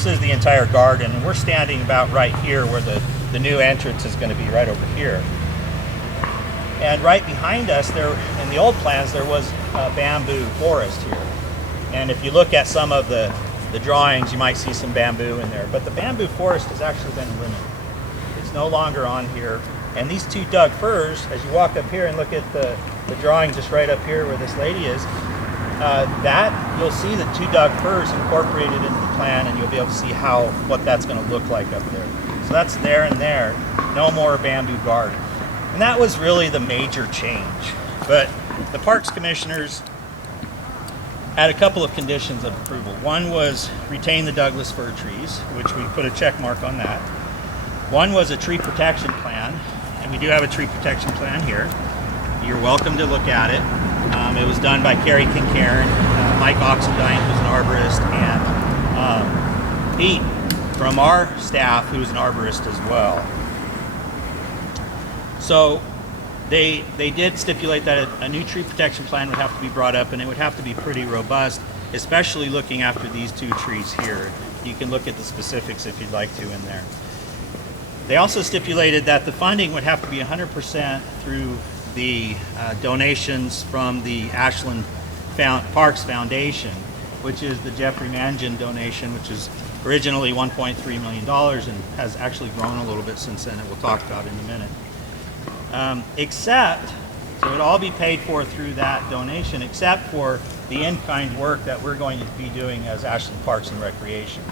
This is the entire garden, and we're standing about right here where the new entrance is going to be, right over here. And right behind us, there in the old plans, there was a bamboo forest here. And if you look at some of the drawings, you might see some bamboo in there. But the bamboo forest has actually been eliminated. It's no longer on here. And these two Doug firs, as you walk up here and look at the drawing just right up here where this lady is, you'll see the two Doug firs incorporated into the plan, and you'll be able to see what that's going to look like up there. So that's there and there. No more bamboo garden. And that was really the major change. But the Parks Commissioners had a couple of conditions of approval. One was retain the Douglas fir trees, which we put a check mark on that. One was a tree protection plan, and we do have a tree protection plan here. You're welcome to look at it. It was done by Carrie Kincairn, Mike Oxendine, who's an arborist, and Pete from our staff, who's an arborist as well. So they did stipulate that a new tree protection plan would have to be brought up, and it would have to be pretty robust, especially looking after these two trees here. You can look at the specifics if you'd like to in there. They also stipulated that the funding would have to be 100% through the donations from the Ashland Parks Foundation, which is the Jeffrey Mangin donation, which is originally $1.3 million and has actually grown a little bit since then, and we'll talk about in a minute. So it'll all be paid for through that donation, except for the in-kind work that we're going to be doing as Ashland Parks and Recreation.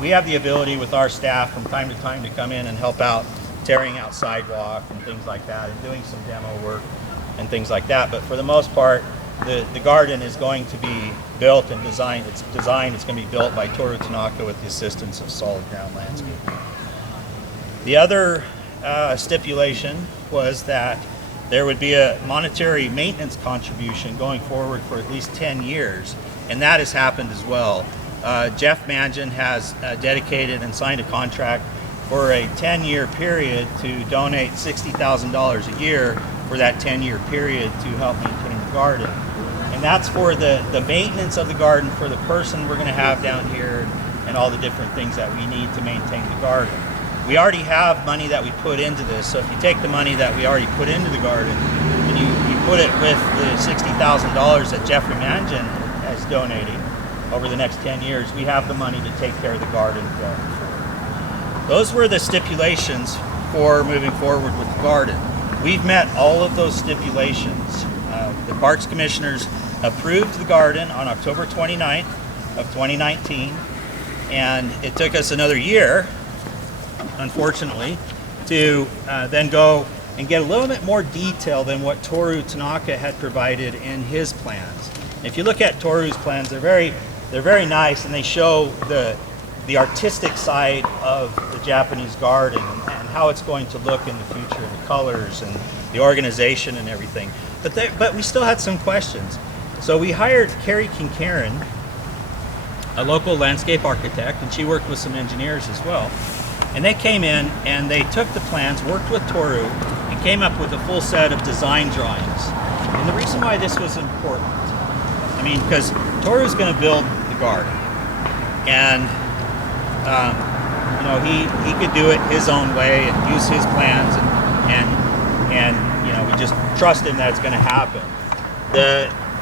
We have the ability with our staff from time to time to come in and help out tearing out sidewalk and things like that, and doing some demo work and things like that. But for the most part, the garden is going to be built and designed. It's going to be built by Toru Tanaka with the assistance of Solid Ground Landscaping. The other stipulation was that there would be a monetary maintenance contribution going forward for at least 10 years, and that has happened as well. Jeff Mangin has dedicated and signed a contract for a 10-year period to donate $60,000 a year for that 10-year period to help maintain the garden. And that's for the maintenance of the garden for the person we're going to have down here and all the different things that we need to maintain the garden. We already have money that we put into this, so if you take the money that we already put into the garden and you put it with the $60,000 that Jeffrey Mangin is donating over the next 10 years, we have the money to take care of the garden going forward. Those were the stipulations for moving forward with the garden. We've met all of those stipulations. The Parks Commissioners approved the garden on October 29th of 2019, and it took us another year, unfortunately, to then go and get a little bit more detail than what Toru Tanaka had provided in his plans. If you look at Toru's plans, they're very nice, and they show the artistic side of the Japanese garden and how it's going to look in the future, the colors and the organization and everything. But we still had some questions. So we hired Carrie Kincairn, a local landscape architect, and she worked with some engineers as well. And they came in and they took the plans, worked with Toru, and came up with a full set of design drawings. And the reason why this was important, because Toru's going to build the garden, and he could do it his own way and use his plans, and we just trust him that it's going to happen.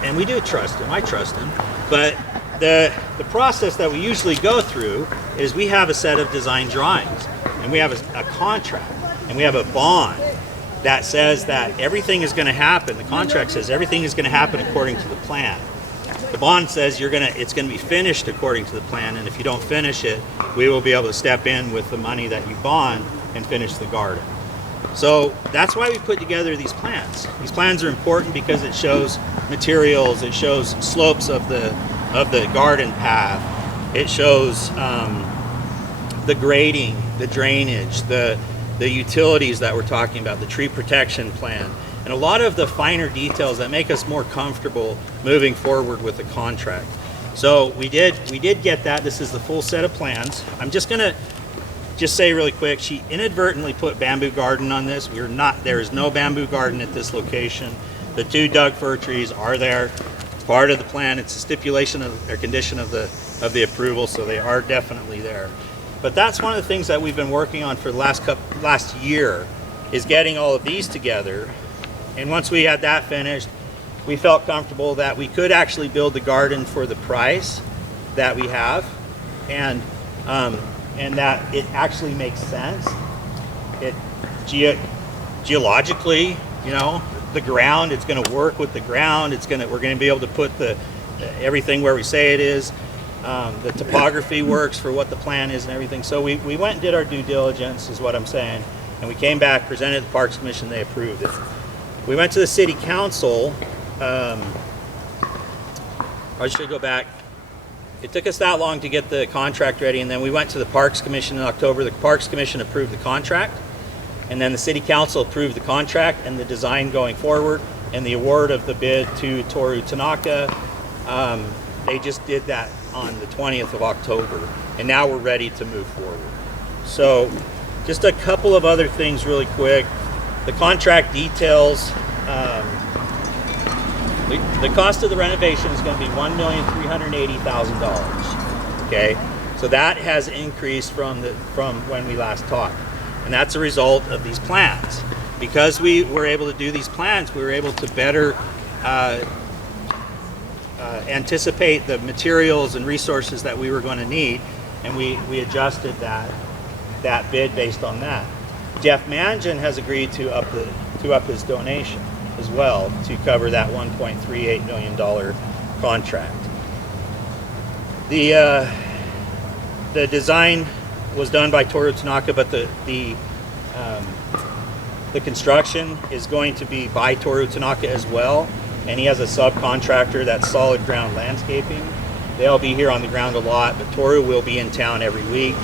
And we do trust him. I trust him, but the process that we usually go through is we have a set of design drawings, and we have a contract, and we have a bond that says that everything is going to happen. The contract says everything is going to happen according to the plan. The bond says it's going to be finished according to the plan, and if you don't finish it, we will be able to step in with the money that you bond and finish the garden. So that's why we put together these plans. These plans are important because it shows materials, it shows slopes of the garden path, it shows the grading, the drainage, the utilities that we're talking about, the tree protection plan, and a lot of the finer details that make us more comfortable moving forward with the contract. So we did get that. This is the full set of plans. I'm just gonna say really quick, she inadvertently put bamboo garden on this. There is no bamboo garden at this location. The two Doug fir trees are there. It's part of the plan. It's a stipulation of their condition of the of the approval, so they are definitely there. But that's one of the things that we've been working on for the last year, is getting all of these together. And once we had that finished, we felt comfortable that we could actually build the garden for the price that we have, and that it actually makes sense. It geologically, you know, the ground, it's going to work with the ground. We're going to be able to put everything where we say it is. The topography works for what the plan is and everything. So we went and did our due diligence, is what I'm saying, and we came back, presented to the Parks Commission, they approved it. We went to the City Council. I should go back. It took us that long to get the contract ready, and then we went to the Parks Commission in October. The Parks Commission approved the contract, and then the City Council approved the contract and the design going forward, and the award of the bid to Toru Tanaka. They just did that on the 20th of October, and now we're ready to move forward. So just a couple of other things really quick. The contract details, the cost of the renovation is going to be $1,380,000. Okay, so that has increased from when we last talked, and that's a result of these plans. Because we were able to do these plans, we were able to better anticipate the materials and resources that we were going to need, and we adjusted that bid based on that. Jeff Mangan has agreed to up his donation as well to cover that $1.38 million contract. The design was done by Toru Tanaka, but the construction is going to be by Toru Tanaka as well, and he has a subcontractor that's Solid Ground Landscaping. They'll be here on the ground a lot, but Toru will be in town every week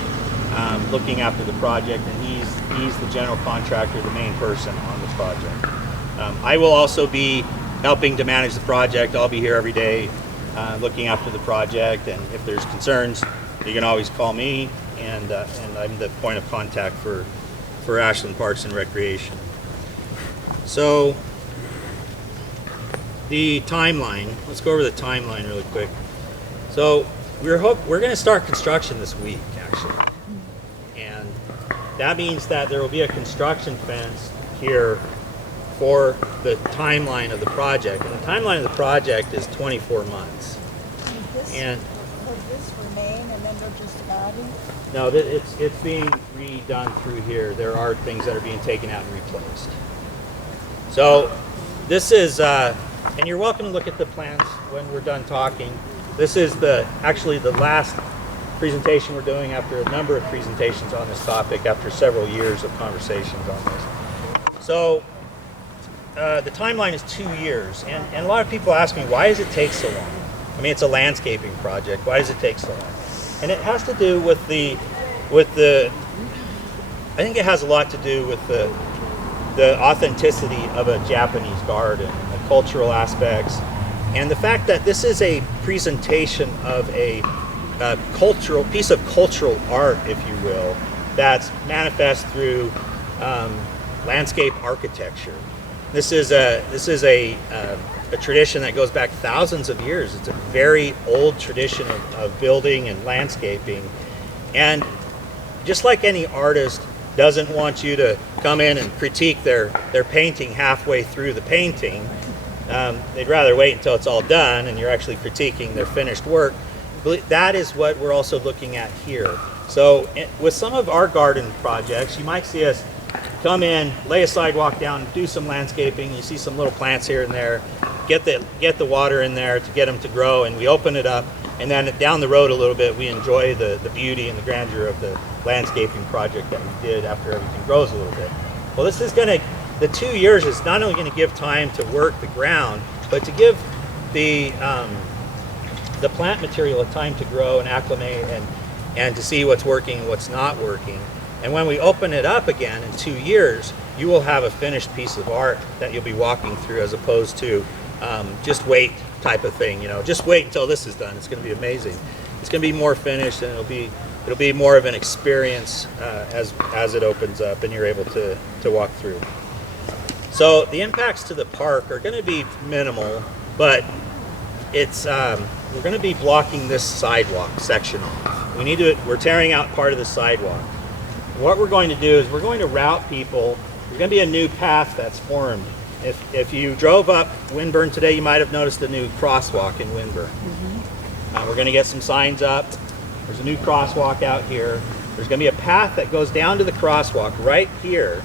looking after the project, and he's the general contractor, the main person on the project. I will also be helping to manage the project. I'll be here every day looking after the project, and if there's concerns, you can always call me, and I'm the point of contact for Ashland Parks and Recreation. So the timeline, let's go over the timeline really quick. So we're going to start construction this week, actually, and that means that there will be a construction fence here for the timeline of the project, and the timeline of the project is 24 months. And does this remain, and then they're just adding? No, it's being redone through here. There are things that are being taken out and replaced. So this is, and you're welcome to look at the plans when we're done talking. This is actually the last presentation we're doing after a number of presentations on this topic, after several years of conversations on this. So the timeline is 2 years, and a lot of people ask me, why does it take so long? I mean, it's a landscaping project. Why does it take so long? And it has to do with I think it has a lot to do with the authenticity of a Japanese garden, the cultural aspects, and the fact that this is a presentation of a cultural piece of cultural art, if you will, that's manifest through landscape architecture. This is a tradition that goes back thousands of years. It's a very old tradition of building and landscaping. And just like any artist doesn't want you to come in and critique their painting halfway through the painting, they'd rather wait until it's all done and you're actually critiquing their finished work. That is what we're also looking at here. So with some of our garden projects, you might see us come in, lay a sidewalk down, do some landscaping. You see some little plants here and there, get the water in there to get them to grow, and we open it up, and then down the road a little bit we enjoy the beauty and the grandeur of the landscaping project that we did after everything grows a little bit. Well, this is the 2 years is not only going to give time to work the ground, but to give the plant material a time to grow and acclimate and to see what's working and what's not working. And when we open it up again in 2 years, you will have a finished piece of art that you'll be walking through, as opposed to just wait type of thing. You know, just wait until this is done. It's going to be amazing. It's going to be more finished, and it'll be more of an experience as it opens up and you're able to walk through. So the impacts to the park are going to be minimal, but it's we're going to be blocking this sidewalk section off. We're tearing out part of the sidewalk. What we're going to do is we're going to route people. There's going to be a new path that's formed. If you drove up Winburn today, you might have noticed a new crosswalk in Winburn. We're going to get some signs up. There's a new crosswalk out here. There's going to be a path that goes down to the crosswalk right here.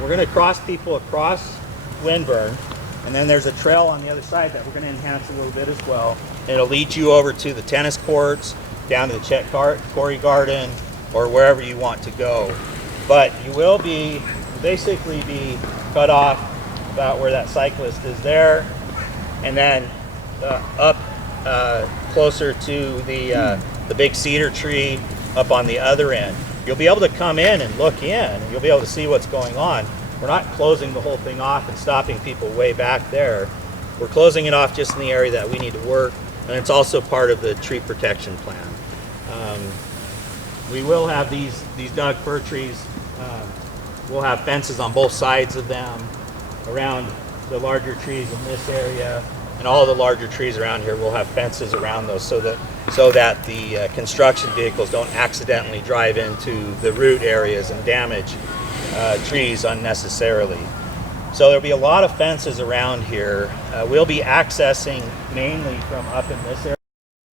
We're going to cross people across Winburn, and then there's a trail on the other side that we're going to enhance a little bit as well. And it'll lead you over to the tennis courts, down to the Chet Corey Garden, or wherever you want to go. But you will basically be cut off about where that cyclist is there, and then up closer to the big cedar tree up on the other end. You'll be able to come in and look in, and you'll be able to see what's going on. We're not closing the whole thing off and stopping people way back there. We're closing it off just in the area that we need to work, and it's also part of the tree protection plan. We will have these Doug fir trees. We'll have fences on both sides of them around the larger trees in this area, and all the larger trees around here will have fences around those so that the construction vehicles don't accidentally drive into the root areas and damage trees unnecessarily. So there'll be a lot of fences around here. We'll be accessing mainly from up in this area.